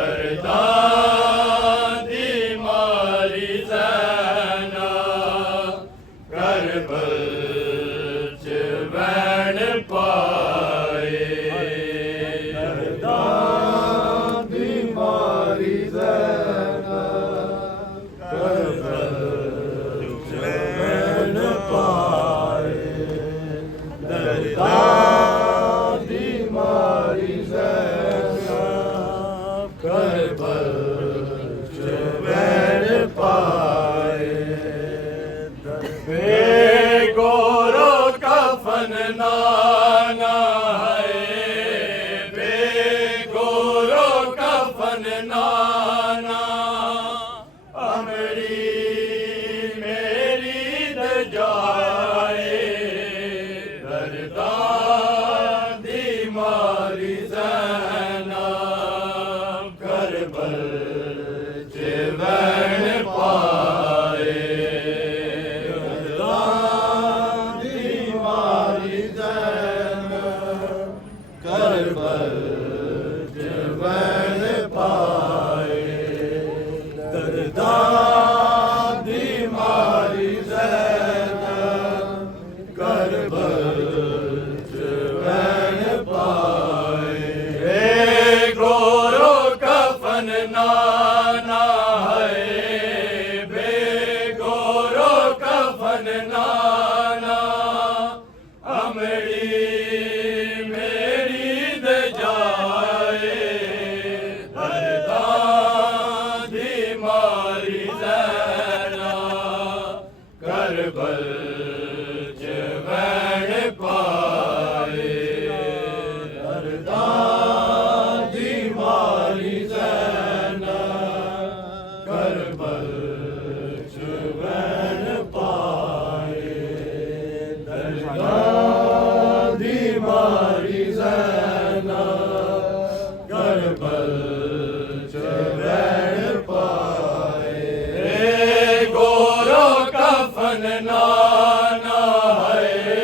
दर्दां दी मारी ज़ैना करबल च वैन पाए दर्दां दी मारी ज़ैना करबल च वैन पाए दर्दां दी मारी ज़ैना करबल च वैन पाए बेगोरो कफन नाना है बेगोरो कफन नाना अमरी मेरी दजाए दर्दां दी मारी ज़ैना करबल च वैन पाए करबल च वैन पाए दर्दां दी मारी ज़ैना करबल च वैन पाए बेगोरो कफन नाना है बेगोरो कफन नाना अमड़ी करबल च वैन पाए दर्दां दी मारी ज़ैना करबल च वैन पाए दर्दां दी मारी ज़ैना करबल च वैन पाए गोरो कफन नाना है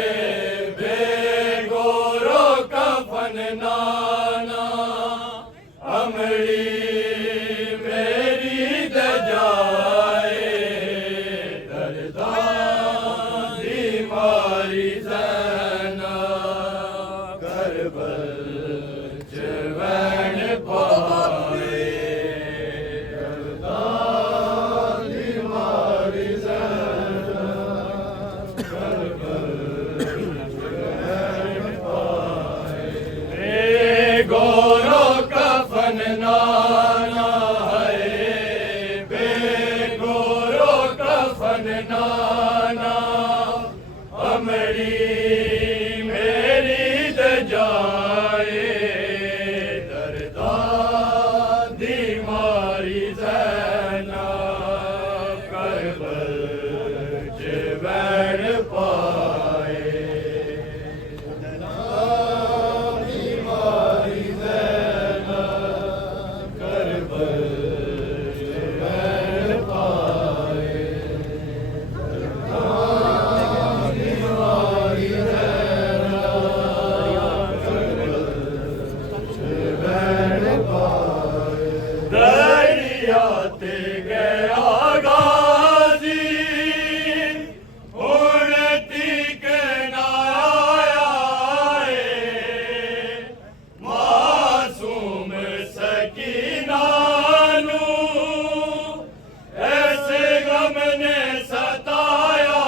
बेगोरो कफन नाना अमड़ी मेरी दजाए दर्दां दी मारी ज़ैना करबल च वैन पाए दर्दां दी मारी ज़ैना करबल च वैन पाए बेगोरो कफन नाना है बेगोरो कफन नाना अमड़ी मेरी दजाए दर्दां दी मारी ज़ैना करबल च वैन पाए दरियाते गया गाजी उड़ती के ना आया मासूम सकीना नू ऐसे गम ने सताया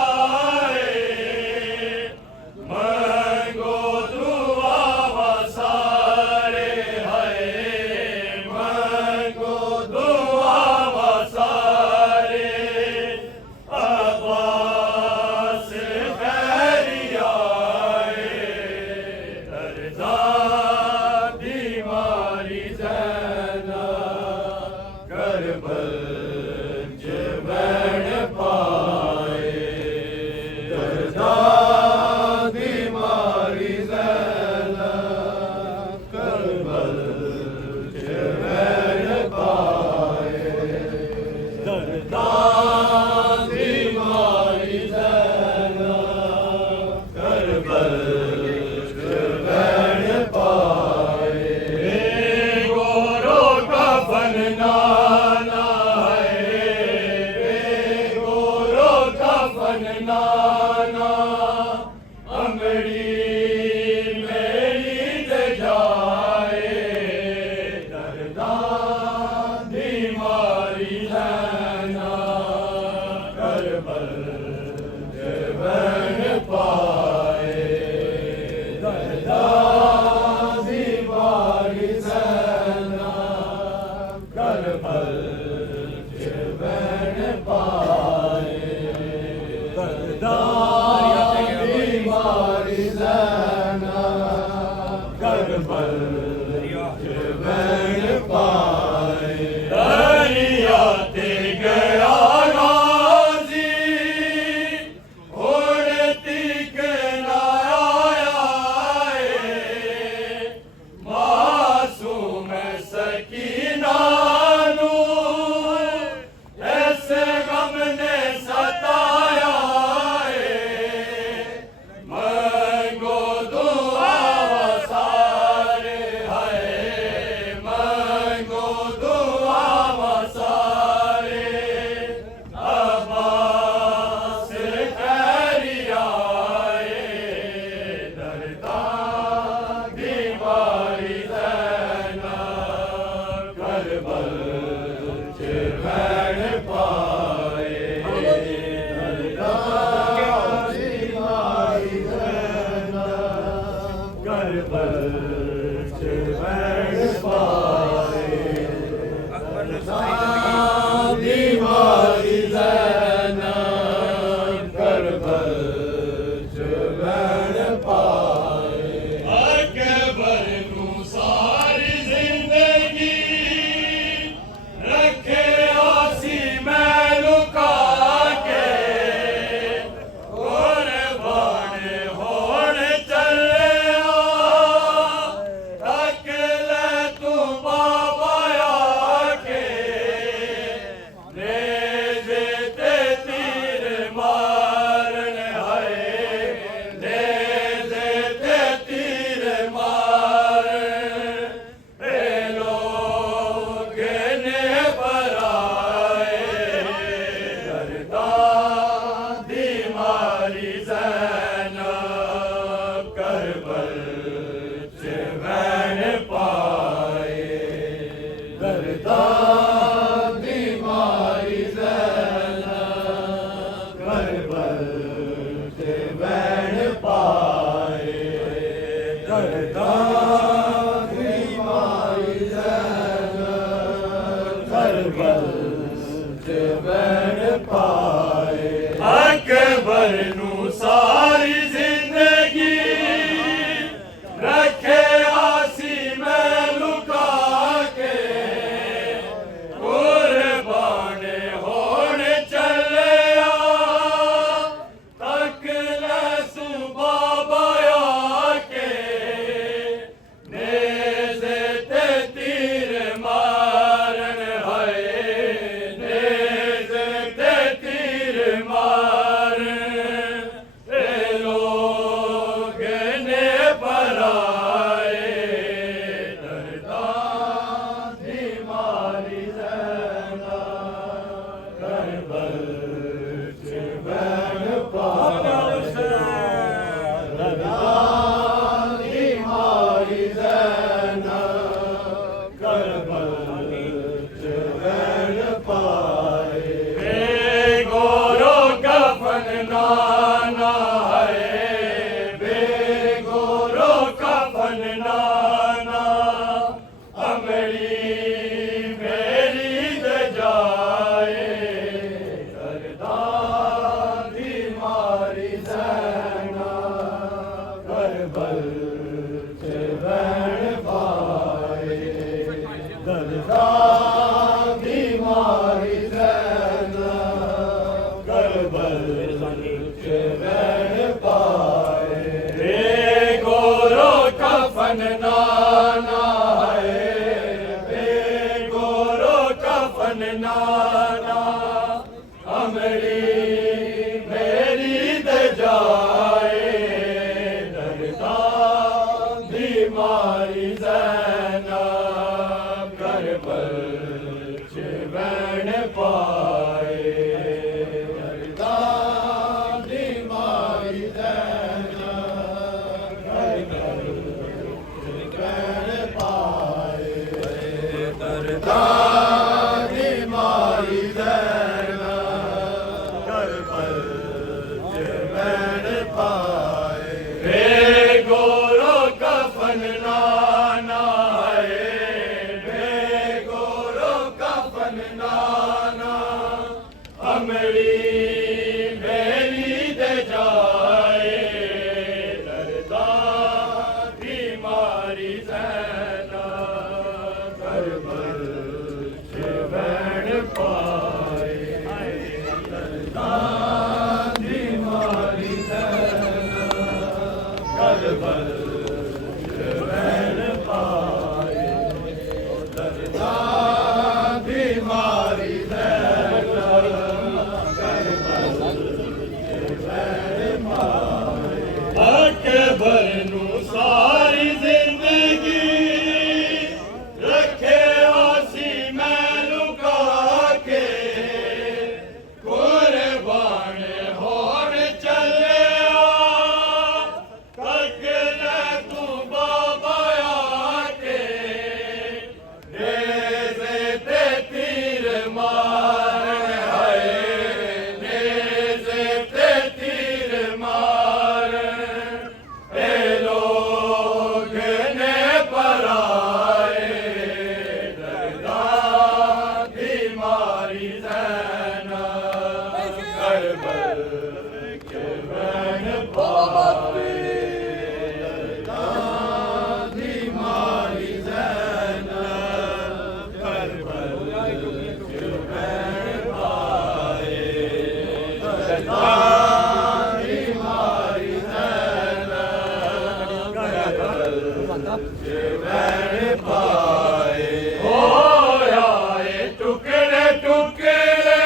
मंगो दुआ सारे है मंगो दुआ सारे दरिया ते गया गाजी उड़ती के ना आया मासूम सकीना नू ऐसे गम ने सताया मंगो दुआ सारे है मंगो दुआ सारे अब्बास खैरिया दरदा बीमारी ज़ैना करबल च बैठ पाए अकबर नू सारी जिंदगी रखे आसी मैं लुका के कुर्बान होण चलिया तक ले तू बाबा आके नेज़े ते तीर मारन है नेज़े ते तीर मारन लोग ने बराए दरदा बीमारी ज़ैनब करबल च बैठ पाए दरदा बीमारी ज़ैनब करबल च बैठ पाए दरदा बीमारी ज़ैनब करबल च बैठ पाए अकबर नू सारी जिंदगी रखे आसी मैं लुका के कुर्बान होण चलिया तक लसू बाबा आके नेज़े ते तीर मारन है नेज़े ते तीर मारन लोग ने बराए दरदा बीमारी ज़ैना करबल च बैठ पाए दरदा बीमारी ज़ैना करबल च बैठ पाए बेगोरो कफन नाना है बेगोरो कफन नाना अमली मेरी दे जाए दरदा बीमारी ज़ैना करबल च बैठ पाए दरदा बीमारी ज़ैना करबल च बैठ पाए बेगोरो कफन नाना है बेगोरो कफन नाना अमली मेरी दे जाए दरदा बीमारी ज़ैना करबल च बैठ पाए दरदा बीमारी ज़ैना करबल च बैठ पाए दरदा बीमारी ज़ैना करबल कफन नाना अमड़ी मेरी दे जाए दरदा बीमारी ज़ैना करबल च बैण पाए दरदा बीमारी ज़ैना करबल च बैण पाए दरदा बीमारी अकबर नू सारी जिंदगी रखे आसी मैं लुका के कुर्बान होण चले तक ले तू बाबा आके नेज़े ते तीर मार हाय नेज़े ते तीर मार लोग ने पराए दरदा बीमारी ज़ैना करबल के बैण पाए दरदा बीमारी ज़ैना करबल के बैण पाए दरदा बीमारी ज़ैना बैण पाए होया ये टुकड़े टुकड़े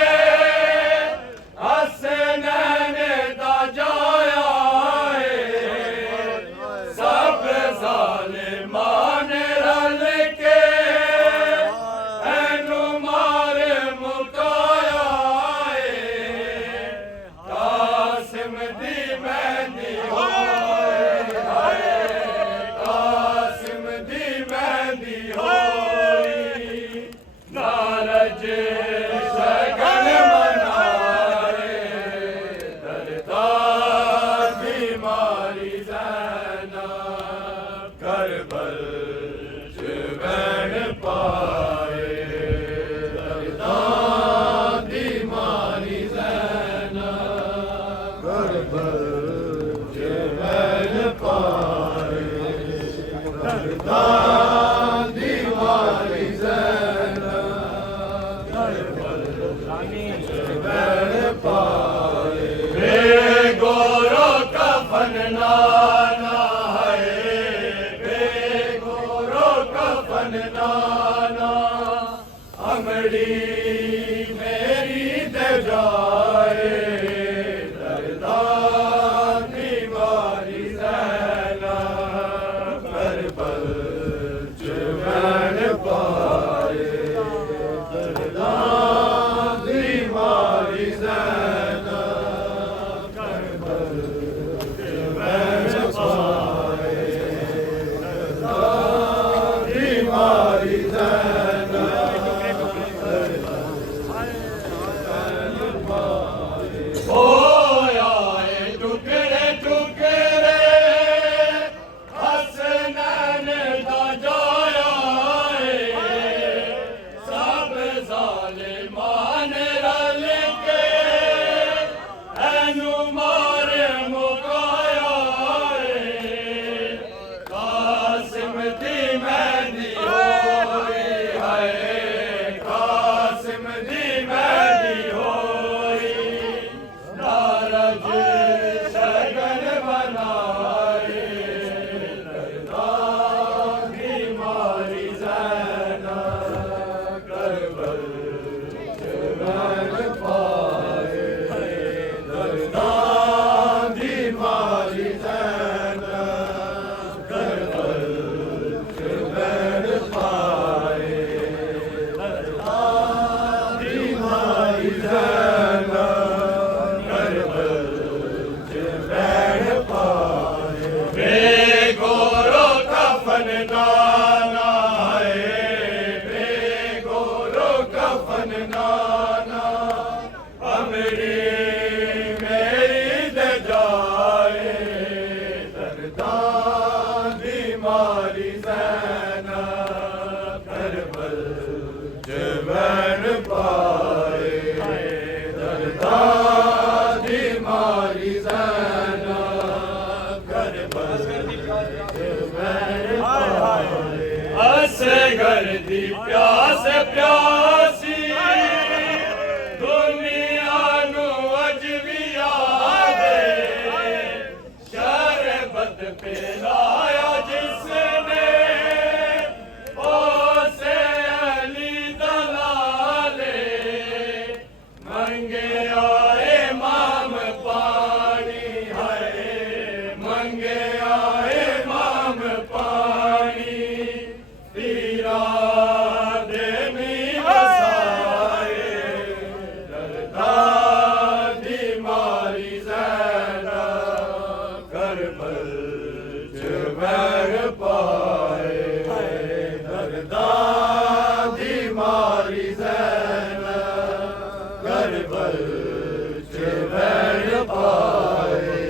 हसनैन दा जाया सब ज़ालिमान रल के ऐनू मारे मुकाया कासिम दी मेहंदी कासिम दी मेहंदी होई नारज शगन मनाए दरदा बीमारी ज़ैना करबल च बैण पाए दरदा बीमारी ज़ैना करबल च बैण पाए दरदा बीमारी ज़ैना करबल च बैण पाए बेगोरो कफन नाना है बेगोरो कफन नाना अमड़ी मेरी दे जाए दरदा बीमारी ज़ैना करबल च बैण पाए दरदा बीमारी ज़ैना करबल च बैण पाए दरदा बीमारी ज़ैना होया ये टुकड़े टुकड़े हसनैन दा जाया सब ज़ालिमान रल के ऐनू मारे मुकाया कासिम दी मेहंदी होई हाय कासिम दी मेहंदी होई नारज शगन मनाए दरदा बीमारी ज़ैना करबल च बैण पाए दरदा बीमारी ज़ैना करबल च बैण पाए दरदा बीमारी ज़ैना करबल च बैण पाए बेगोरो कफन नाना है बेगोरो कफन नाना अमड़ी मेरी दे जाए दरदा बीमारी ज़ैना करबल च बैण गर्दी प्यास प्यासी दुनिया नू अज भी यादे शरबत पिलाया जिसने ओसे अली दलाले मंगे आए माम पानी है मंगे आए माम पानी पीरा दे मी वसाए दरदा दी मारी ज़ैना करबल च वैर पाए दरदा दी मारी ज़ैना करबल च वैर पाए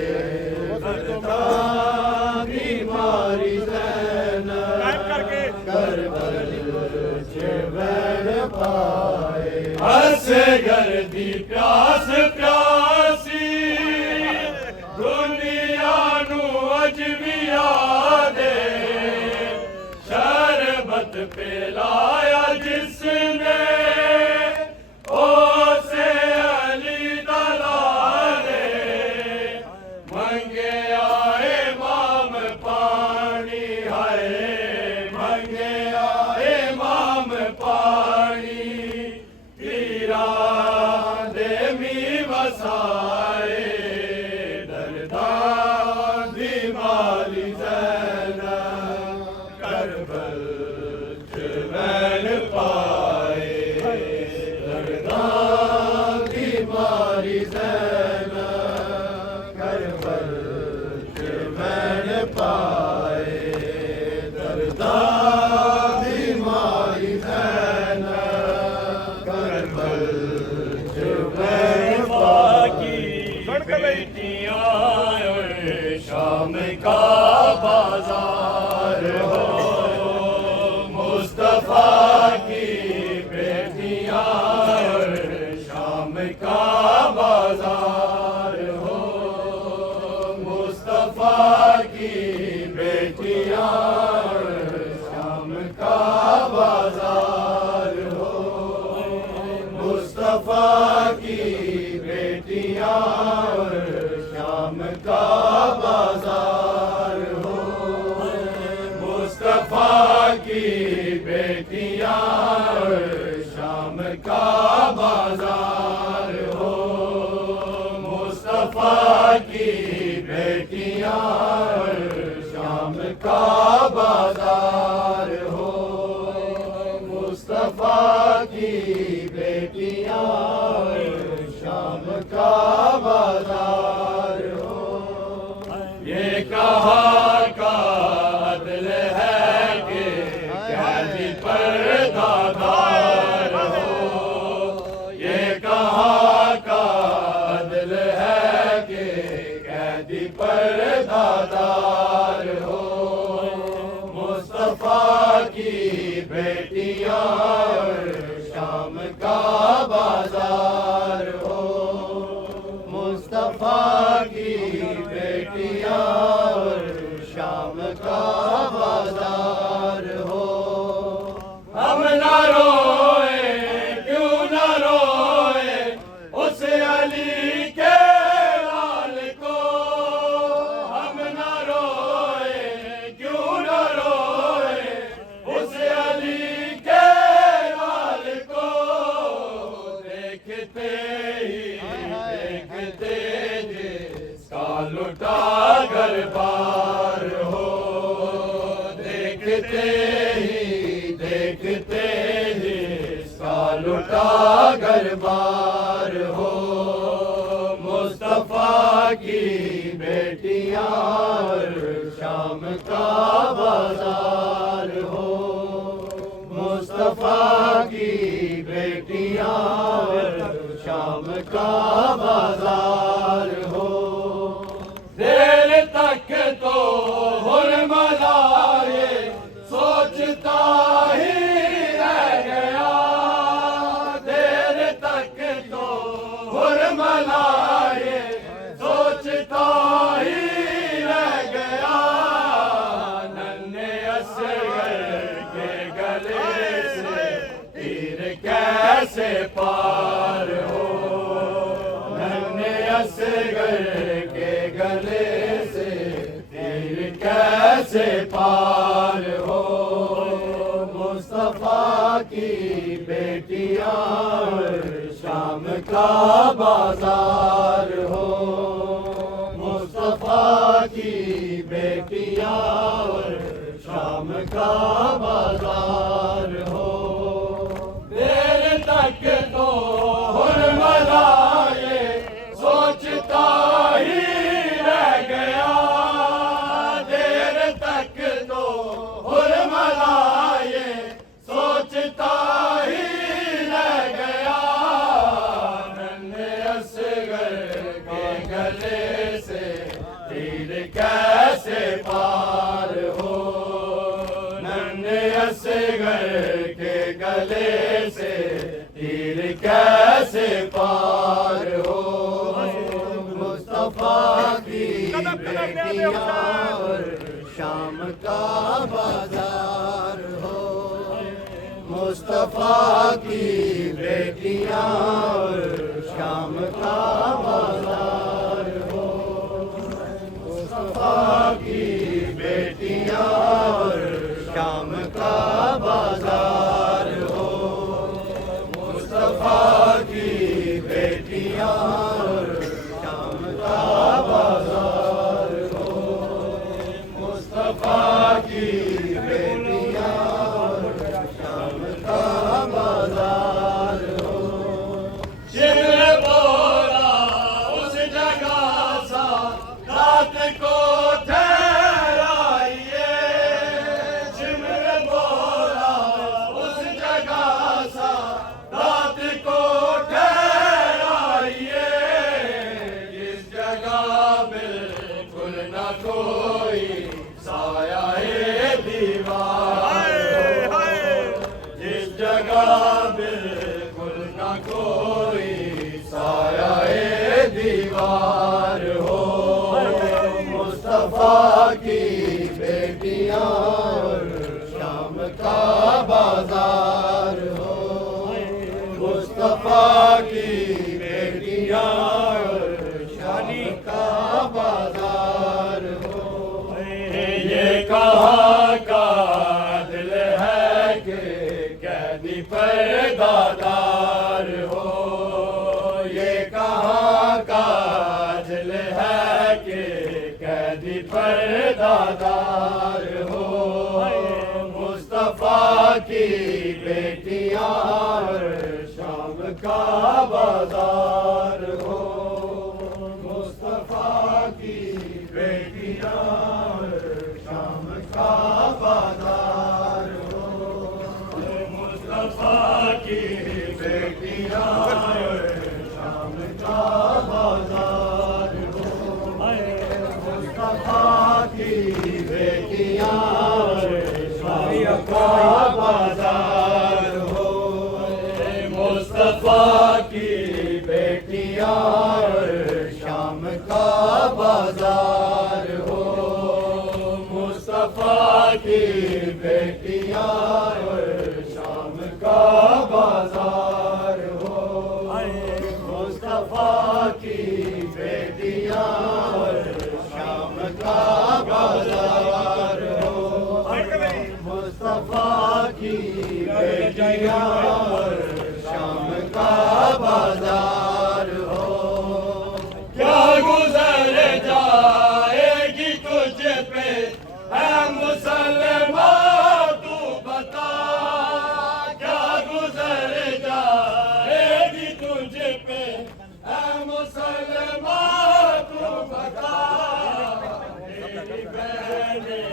दरदा दी मारी ज़ैना करबल च वैर पाए हसे गर्दी प्यास प्यासी दुनिया नू अज भी यादे शरबत पिलाया जिसने ओसे अली दलाले मंगे आए माम पानी है मंगे आए माम पानी पीरा दे मी वसाए दरदा दी माली ज़ैना करबल च वैन पाए दरदा दी माली ज़ैना करबल च वैन पाए दरदा दी माली ज़ैना करबल च वैन पाकी बेटियां शाम का बाजार हो मुस्तफा की बेटियां शाम का बाजार हो मुस्तफा की बेटियां शाम का बाजार हो मुस्तफा की बेटियां शाम का बाजार हो मुस्तफा की बेटियां शाम का बाजार हो मुस्तफा की बेटियां शाम का बाजार हो मुस्तफा की बेटियां शाम का बाजार हो ये कहा का अदल है कि कैदी पर्दादार हो ये कहा का अदल है कि कैदी पर्दादार हो मुस्तफा की बेटियां शाम का बाजार हो मुस्तफा की बेटियां शाम का बाजार हो हम ना रोए क्यों ना रोए उस अली के लाल को हम ना रोए क्यों ना रोए उस अली के लाल को देखते जिसका लुटा घर बार हो देखते जिसका लुटा घर बार हो मुस्तफा की बेटियां शाम का बाजार हो मुस्तफा की बेटियां शाम का बाजार हो देर तक तो हुरमलाए सोचता ही रह गया देर तक तो हुरमलाए सोचता ही रह गया नन्हे असगर के गले और शाम का बाजार हो। मुस्तफा की बेटियां और शाम का बाजार हो। देर तक तो हुरमलाए सोचता ही रह गया। देर तक तो हुरमलाए सोचता ही रह गया। नन्हे असगर के गले से तीर कैसे पार हो। नन्हे असगर के गले से तीर कैसे पार हो। मुस्तफा की बेटियां और शाम का बाजार हो। मुस्तफा की बेटियां और शाम का बाजार हो। मुस्तफा की बेटियां और शाम का बाजार हो। मुस्तफा की बेटियां और शाम का बाजार हो। मुस्तफा की बेटियां और शाम का बाजार हो। शिमर बोला उस जगह सा रात को ठहराइए। शिमर बोला उस जगह सा रात को ठहराइए। जिस जगह बिल्कुल न कोई साया दीवार हो। जिस जगह बिल्कुल न कोई साया दीवार हो। मुस्तफा की बेटियां और शाम का बाजार हो। मुस्तफा की बेटियां और शाम का बाजार हो। ये कहाँ का दिल है कि कैदी पर्दादार हो। ये कहाँ का दिल है कि कैदी पर्दादार हो। मुस्तफा की बेटियां और शाम का बाजार हो। मुस्तफा की बेटियां और शाम का बाजार हो। मुस्तफा की बेटियां और शाम का बाजार हो। मुस्तफा की बेटियां और शाम का बाजार हो। मुस्तफा की बेटियां और शाम का बाजार हो। मुस्तफा की बेटियां और शाम का बाजार हो। मुस्तफा की बेटियां और शाम का बाजार हो। मुस्तफा की बेटियां और शाम का बाजार हो। क्या गुजर जाएगी तुझ पे है मुसलमान तू बता। क्या गुजर जाएगी तुझ पे है मुसलमान तू बता। तेरी बहनें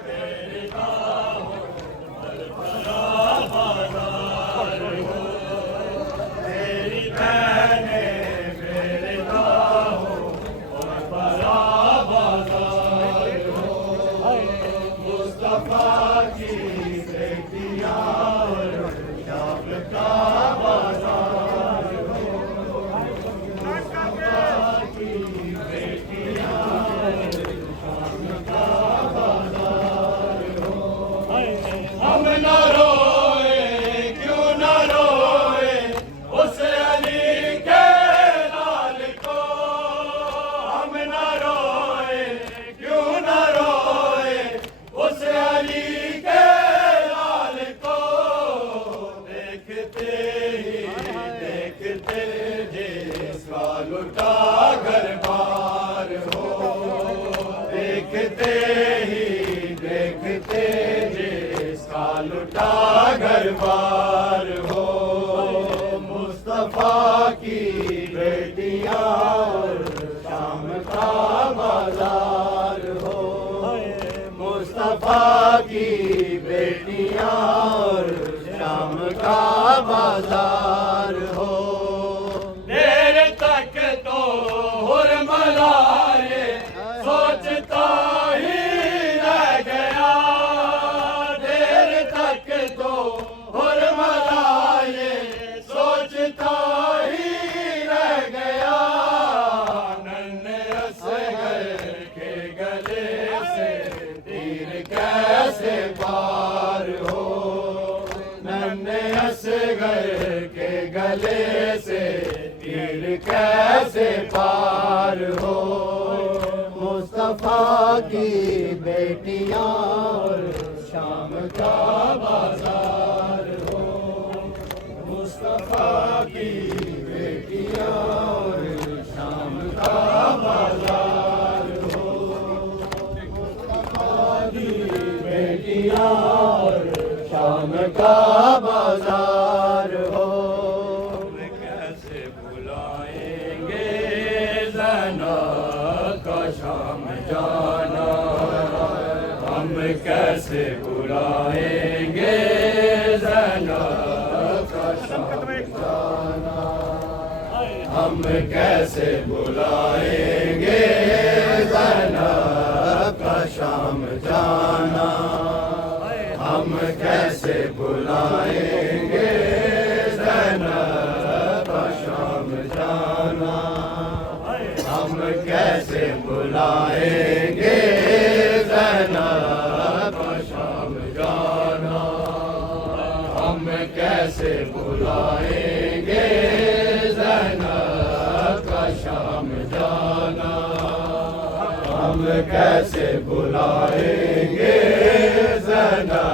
तेरी बाहों पर बड़ा बाजार हो। दरबार हो, मुस्तफा की बेटियां और शाम का बाजार हो, मुस्तफा की बेटियां और शाम का बाजार हो। देर तक तो हुरमलाए सोचता ही रह गया, देर तक तो हुरमलाए सोचता ही रह गया। नन्हे असगर के गले से तीर कैसे पार हो, नन्हे असगर के गले से तीर कैसे पार हो। मुस्तफा की बेटियां और शाम का बाजार हो, मुस्तफा की बेटियां और शाम का बाजार हो, मुस्तफा की बेटियां और शाम का बाजार हो। कैसे बुलाएंगे ज़ैना का शाम जाना, हम कैसे बुलाएंगे ज़ैना का शाम जाना, हम कैसे बुलाएंगे ज़ैना का शाम जाना, हम कैसे बुलाएंगे ज़ैना का शाम जाना, हम कैसे बुलाएंगे ज़ैना का शाम जाना, हम कैसे बुलाएंगे ज़ैना का शाम जाना, हम कैसे बुलाएंगे ज़ैना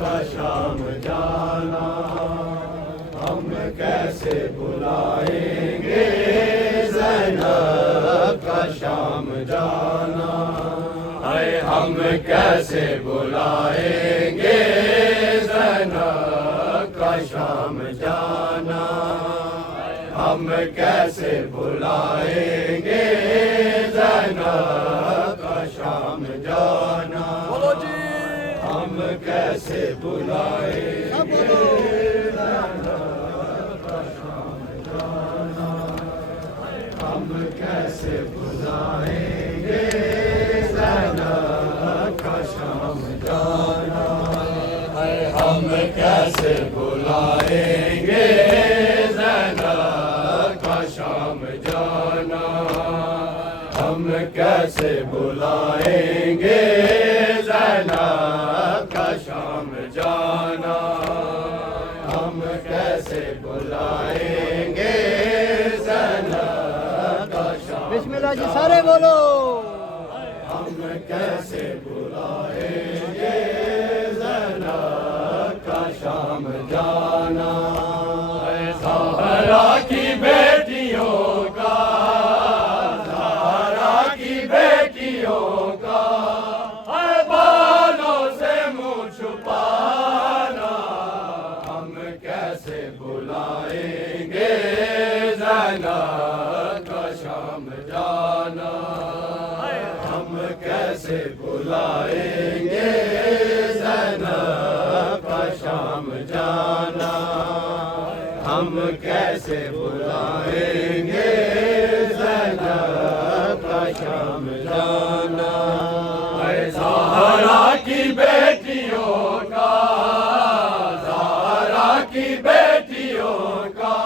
का शाम जाना, हम कैसे बुलाएंगे ज़ैना का शाम जाना, हाय हम कैसे बुलाएंगे ज़ैना का शाम जाना, हम कैसे बुलाएंगे ज़ैना का शाम जाना, बोलो जी हम कैसे बुलाएंगे ज़ैना का शाम जाना, हम कैसे बुलाएंगे ज़ैना का शाम जाना, हम कैसे बुलाएंगे ज़ैना का शाम जाना, हम कैसे बुलाएंगे ज़ैना का शाम जाना, हम कैसे बुलाएंगे ज़ैना का शाम। बिस्मिल्लाह जी सारे बोलो। हम कैसे बुलाएंगे ज़ैना का शाम जाना, ज़हरा की बेटियों का, ज़हरा की बेटियों का हर बालों से मुँह छुपाना, हम कैसे बुलाएंगे ज़ैना का शाम जाना, हम कैसे बुलाएंगे ज़ैना का शाम जाना, हम कैसे बुलाएंगे ज़ैना का शाम जाना, ज़हरा की बेटियों का, ज़हरा की बेटियों का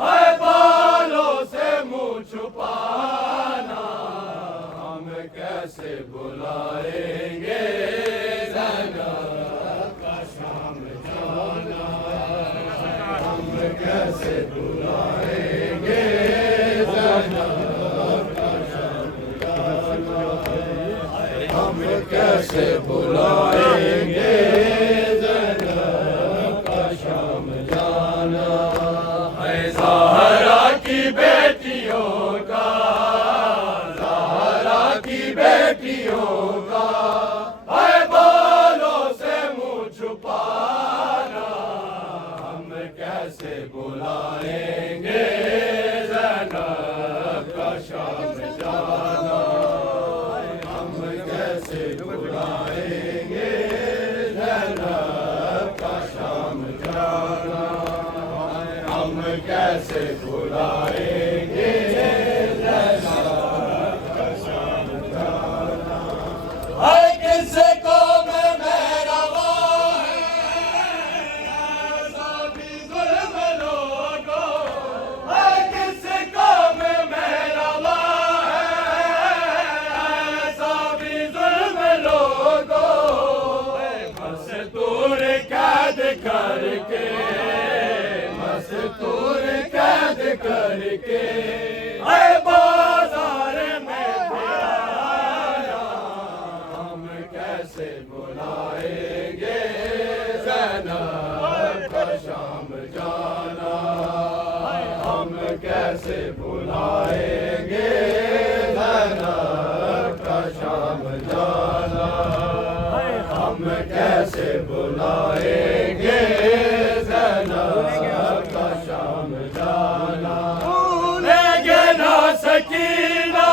हर बालों से मुँह छुपाना, हम कैसे बुलाएंगे ज़ैना का शाम जाना, हम कैसे बुलाएंगे ज़ैना का शाम जाना, हम कैसे बुलाएंगे ज़ैना का शाम जाना, ज़हरा की बेटियों का, ज़हरा की बेटियों का हर बालों से मुँह छुपाना, बुलाएंगे ज़ैनब का शाम जाना, हम कैसे बुलाएंगे ज़ैनब का शाम जाना, हम कैसे बुलाएंगे ज़ैनब का शाम जाना। हाय किससे कौम में रवा है ऐसा भी जुल्म लोगों, हाय किससे कौम में रवा है ऐसा भी जुल्म लोगों, मस्तूर कैद करके, मस्तूर कैद करके आए बाजार में फिराया, हम कैसे बुलाएंगे ज़ैनब का शाम जाना, हम कैसे बुलाएंगे ज़ैनब का शाम जाना, हम कैसे बुलाएंगे ज़ैनब का शाम जाना। भूलेंगे ना सकीना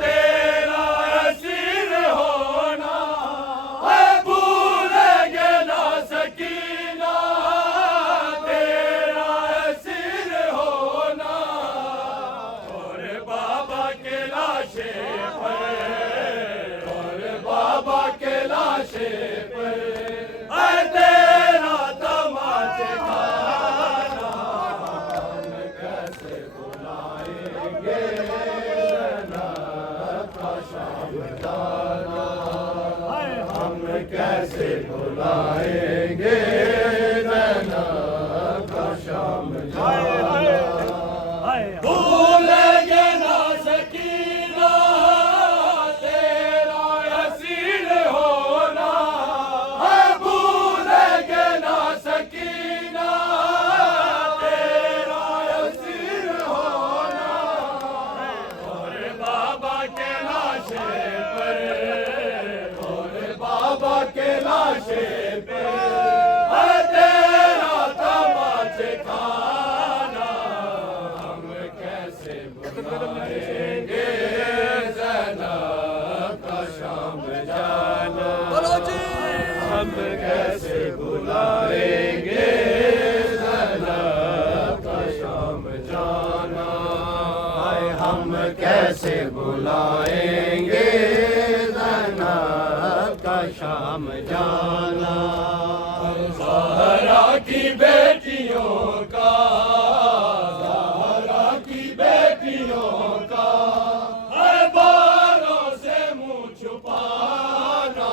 तेरा असीर होना, भूलेंगे ना सकीना तेरा असीर होना, और बाबा के लाशे पर, और बाबा के लाशे पर तेरा तमाचे खाना, हम कैसे बुलाएंगे ज़ैनब का शाम जाना, हम कैसे बुलाएंगे ज़ैनब का शाम जाना। भूलेंगे ना सकीना तेरा असीर होना, भूलेंगे ना सकीना तेरा असीर होना, और बाबा के लाशे पर, और बाबा के लाशे पर तेरा तमाचे खाना, हम कैसे बुलाएंगे ज़ैनब का शाम जाना, हम कैसे बुलाएंगे ज़ैनब का शाम जाना, हम कैसे बुलाएंगे ज़ैनब का शाम जाना। ज़हरा की बेटियों का, ज़हरा की बेटियों का बालों से मुंह छुपाना,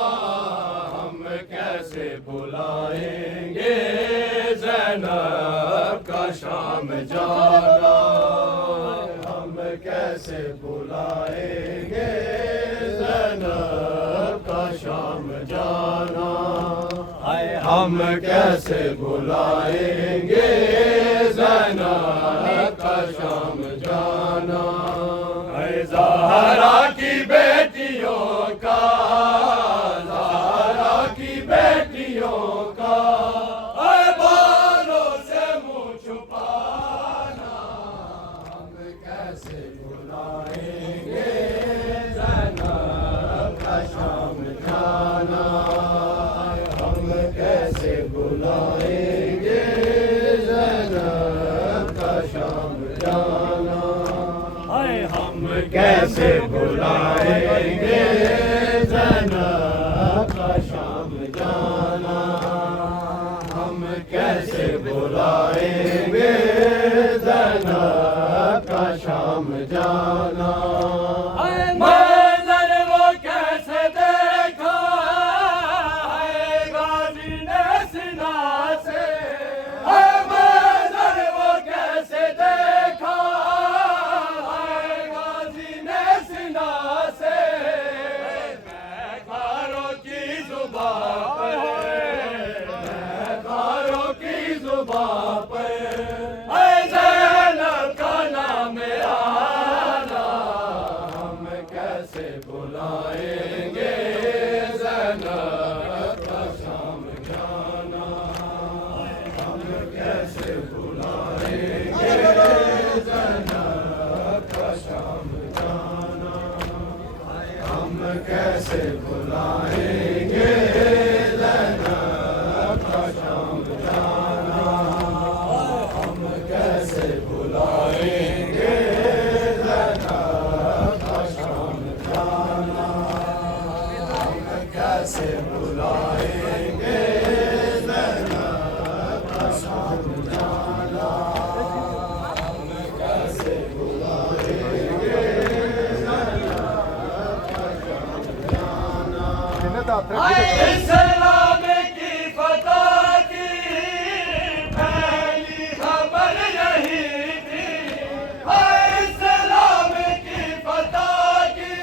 हम कैसे बुलाएंगे ज़ैनब का शाम जाना, हम कैसे बुलाएंगे ज़ैनब का शाम जाना, हम कैसे बुलाएंगे ज़ैनब का शाम जाना। ज़हरा की बेटियों का, ज़हरा की बेटियों का बालों से मुंह छुपाना, हम कैसे बुलाएंगे ज़ैनब का शाम जाना, हम कैसे बुलाएंगे ज़ैनब का शाम जाना, हम कैसे बुलाएंगे ज़ैनब का शाम जाना, हम कैसे बुलाएंगे ज़ैनब का शाम जाना। मंज़र वो कैसे देखा है गाज़ी ने सीना से, मंज़र वो कैसे देखा है गाज़ी ने सीना से, कैसे बुलाएंगे ज़ैनब का शाम जाना, हम कैसे बुलाएंगे ज़ैनब का शाम जाना, हम कैसे बुलाएंगे ज़ैनब का शाम जाना। इस्लाम की फतह की पहली खबर यही थी, इस्लाम की फतह की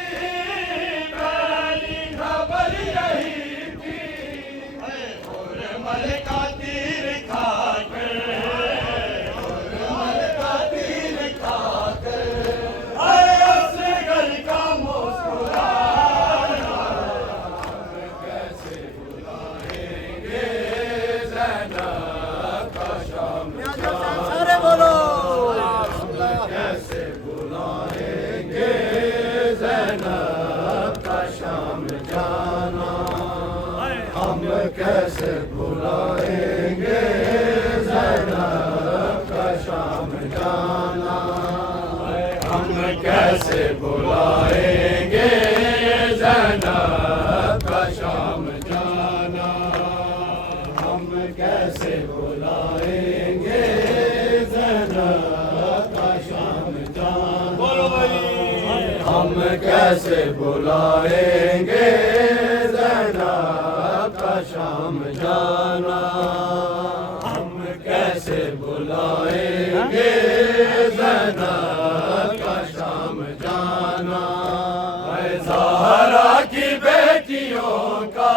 पहली खबर यही थी। मुरमल का तीर खाकर, मुरमल का तीर खाकर, असगर का मुस्कुराना, कैसे बुलाएंगे ज़ैनब का शाम जाना, सारे बोलो कैसे बुलाएंगे ज़ैनब का शाम जाना, हम कैसे बुलाएंगे ज़ैनब का शाम जाना, हम कैसे बुलाएंगे ज़ैनब का शाम जाना, हम कैसे बुलाएंगे ज़ैनब का शाम जाना, हम कैसे बुलाएंगे ज़ैनब का शाम जाना, हम कैसे बुलाएंगे ज़ैनब का शाम जाना। ज़हरा की बेटियों का,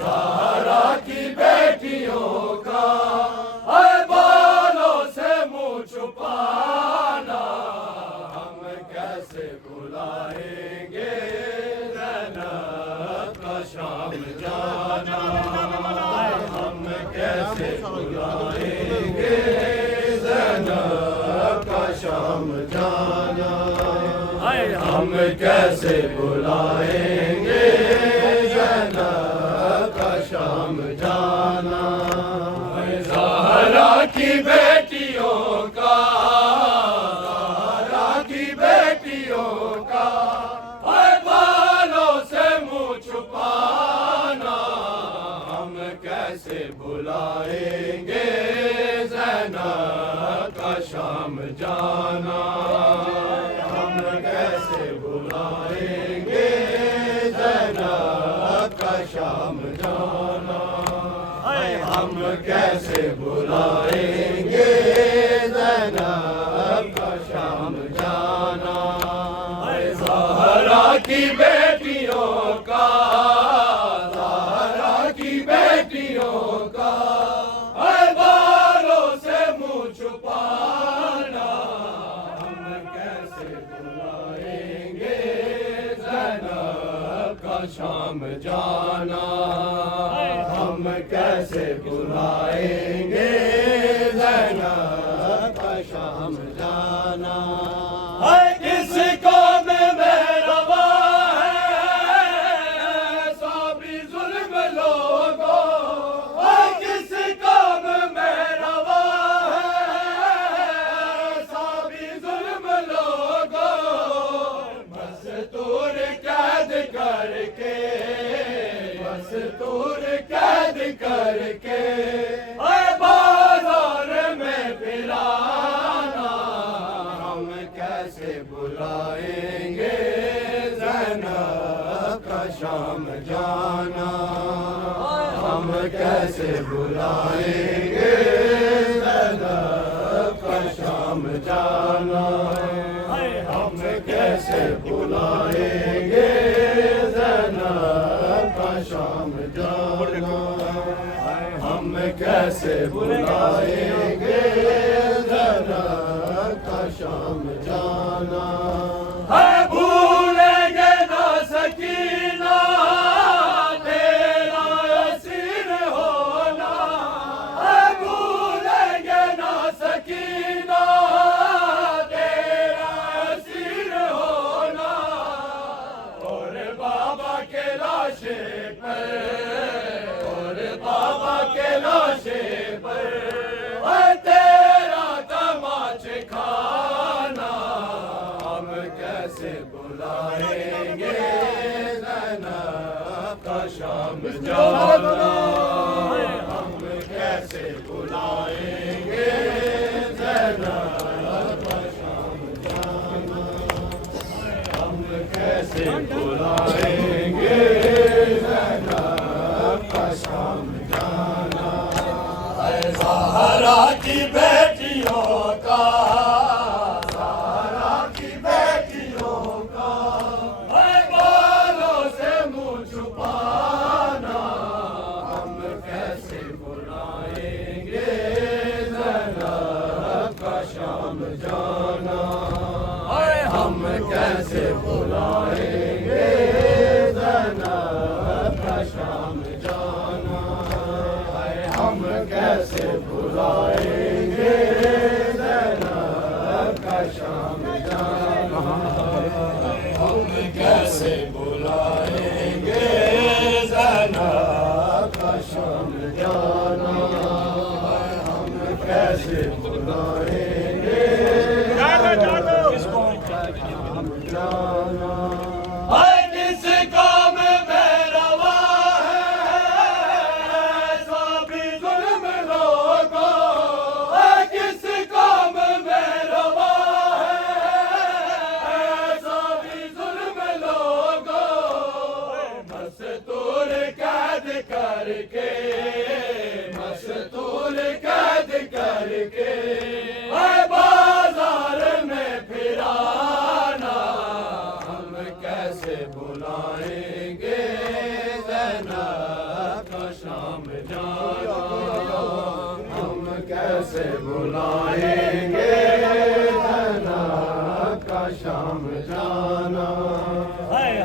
ज़हरा की बेटियों का बालों से मुँह छुपाना, हम कैसे बुलाएंगे ज़ैनब का शाम जाना, हम कैसे बुलाएंगे ज़ैनब का शाम जाना, हम कैसे बुलाएंगे ज़ैनब का शाम जाना। ज़हरा की बेटियों का, ज़हरा की बेटियों का बालों से मुँह छुपाना, हम कैसे बुलाएंगे ज़ैनब का शाम जाना, हम कैसे बुलाएंगे ज़ैनब का शाम जाना, हम कैसे बुलाएंगे ज़ैनब का शाम जाना। ज़हरा की बेटियों का, ज़हरा की बेटियों का बालों से मुँह छुपाना, हम कैसे बुलाएंगे ज़ैनब का शाम जाना, हम कैसे बुलाएंगे ज़ैनब का शाम जाना। किस कौम में रवा है साबी जुल्म लोगों, किस कौम में रवा है साबी जुल्म लोगों, मस्तूर कैद करके, मस्तूर कैद करके बाजार में फिराना, हम कैसे बुलाएंगे ज़ैनब का शाम जाना, हम कैसे बुलाएंगे ज़ैनब का शाम जाना, हम कैसे बुलाएंगे ज़ैनब का शाम जाना, हम कैसे बुलाएंगे ज़ैनब का शाम जाना। भूलेंगे ना सकीना तेरा असीर होना, भूलेंगे ना सकीना तेरा जाना हम कैसे बुलाएंगे ज़ैनब का शाम जाना हम कैसे बुलाएंगे ज़ैनब का शाम जाना ज़हरा की बेटियों का ज़हरा की बेटियों का बालों से मुँह छुपाना हम कैसे बुलाएंगे ज़ैनब का शाम जाना हम कैसे बुलाएंगे ज़ैनब का शाम जाना हम कैसे बुलाएंगे ज़ैनब का शाम जाना हम कैसे बुलाएंगे ज़ैनब का शाम जाना हम कैसे बुलाएंगे जाना किस काम में रवा है ऐसा भी जुल्म लोगों किस काम में रवा है ऐसा भी जुल्म लोगों मस्तूर कैद करके मस्तूर कैद करके बाजार में फिराना हम कैसे बुलाएंगे ज़ैनब का शाम जाना हम कैसे बुलाएंगे ज़ैनब का शाम जाना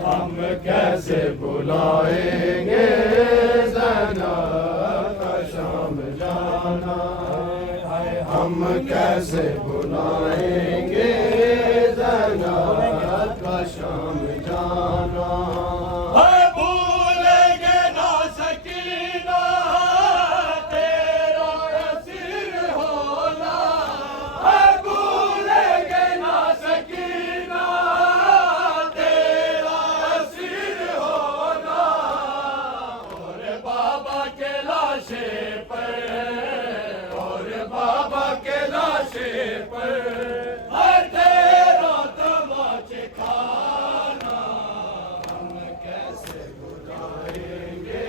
हम कैसे बुलाएंगे ज़ैनब का शाम जाना हम कैसे बुलाएंगे ज़ैनब का शाम जाना भूलेंगे ना सकीना तेरा असीर होना भूलेंगे ना सकीना तेरा असीर होना और बाबा के लाशे पर और बाबा के लाशे पर तेरा तमाचे खाना हम कैसे बुलाएंगे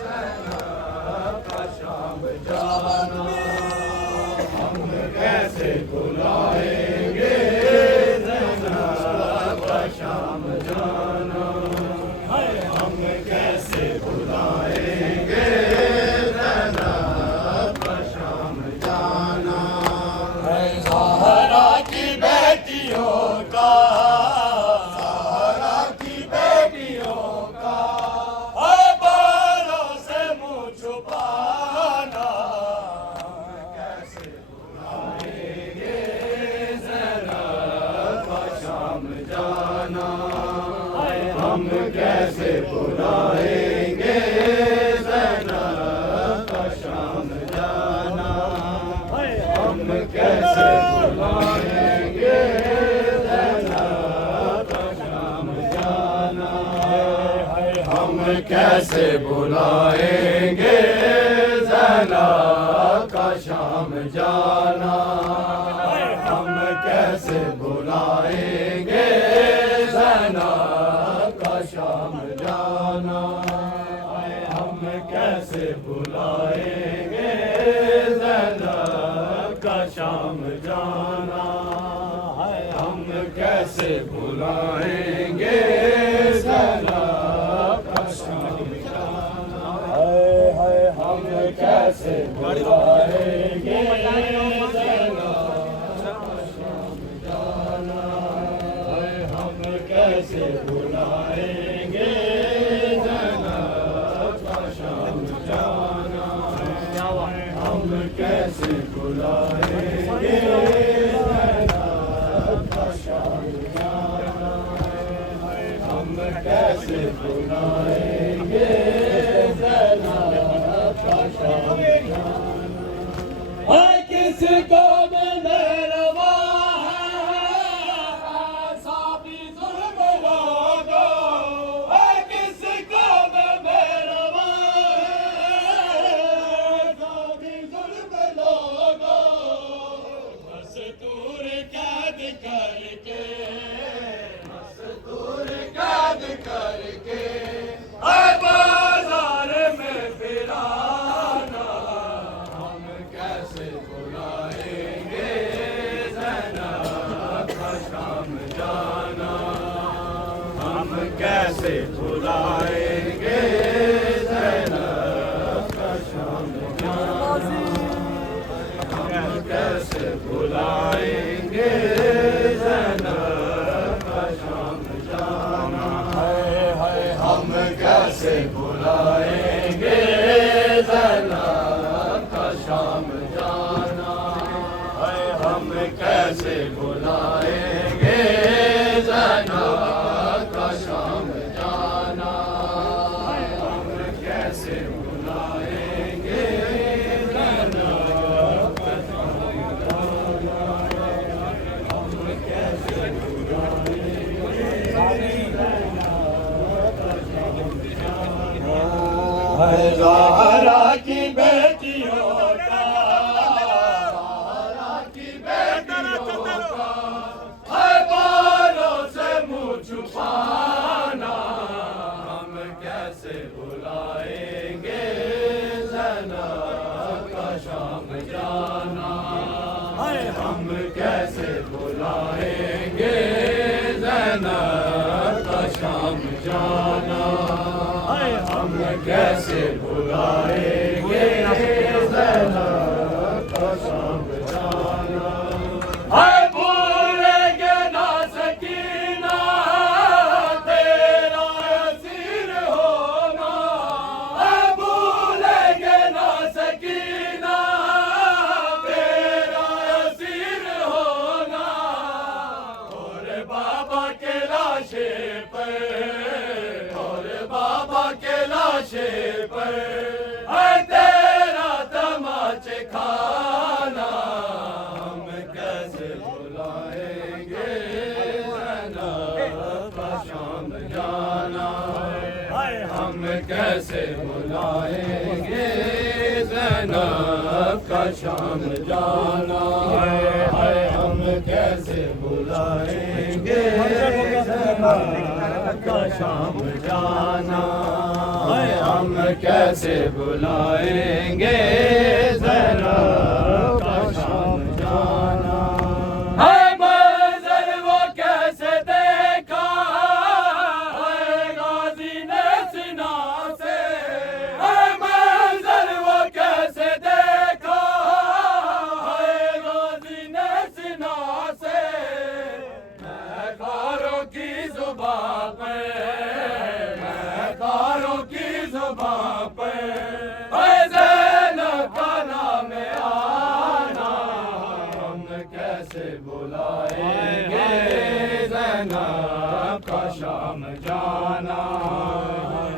ज़ैनब का शाम जाना हम कैसे बुलाएंगे ज़ैनब का शाम जाना हम कैसे बुलाएंगे ज़ैनब का शाम जाना ज़हरा की बेटियों का ज़हरा की बेटियों का बालों से मुँह छुपाना कैसे बुलाएंगे ज़ैनब का शाम जाना हम कैसे बुलाएंगे ज़ैनब का शाम जाना हम कैसे बुलाएंगे ज़ैनब का शाम जाना हम कैसे बुलाएंगे ज़ैनब का शाम जाना हम कैसे बुलाएंगे ज़ैनब का शाम जाना हम कैसे बुलाएंगे ज़ैनब का शाम जाना हम कैसे बुलाएंगे ज़ैनब का शाम जाना हम कैसे बुलाएंगे हम कैसे बुलाएंगे ज़ैनब का शाम जाना हम कैसे बुलाएंगे ज़ैनब का शाम जाना हम कैसे बुलाएंगे ज़ैनब का शाम जाना किसको में रवा है मस्तूर कैद करके बाजार में फिराना हम कैसे बुलाएंगे ज़ैनब का शाम जाना हम कैसे बुलाएंगे ज़ैनब का शाम जाना हम कैसे बुलाएंगे ज़ैनब का शाम जाना हम कैसे बुलाएंगे ज़ैनब का शाम जाना हम कैसे बुलाएंगे ज़ैनब का शाम जाना हम कैसे बुलाएंगे ज़ैनब का शाम जाना हम कैसे ज़हरा की बेटियों का बालों से मुँह छुपाना हम कैसे बुलाएंगे ज़ैनब का शाम जाना हम कैसे बुलाएंगे ज़ैनब का शाम जाना हम कैसे बुलाएंगे ज़ैनब का शाम जाना भूलेंगे ना सकीना तेरा असीर होना भूलेंगे ना सकीना तेरा असीर होना और बाबा के लाशे पर के लाशे पर तेरा तमाचे खाना हम कैसे बुलाएंगे ज़ैनब का शाम जाना हम कैसे बुलाएंगे ज़ैनब का शाम जाना हम कैसे बुलाएंगे ज़ैनब का शाम जाना हम कैसे बुलाएंगे ज़ैनब का शाम जाना है मंज़र वो कैसे देखा है गाज़ी ने सीना से है मंज़र वो कैसे देखा है गाज़ी ने सीना से महकारों की ज़ुबां पे महकारों की ज़ुबां पे ज़ैनब का नाम आना हम कैसे बुलाएंगे ज़ैनब का शाम जाना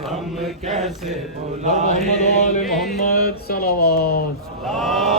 हम कैसे बुलाएंगे मोहम्मद सलावत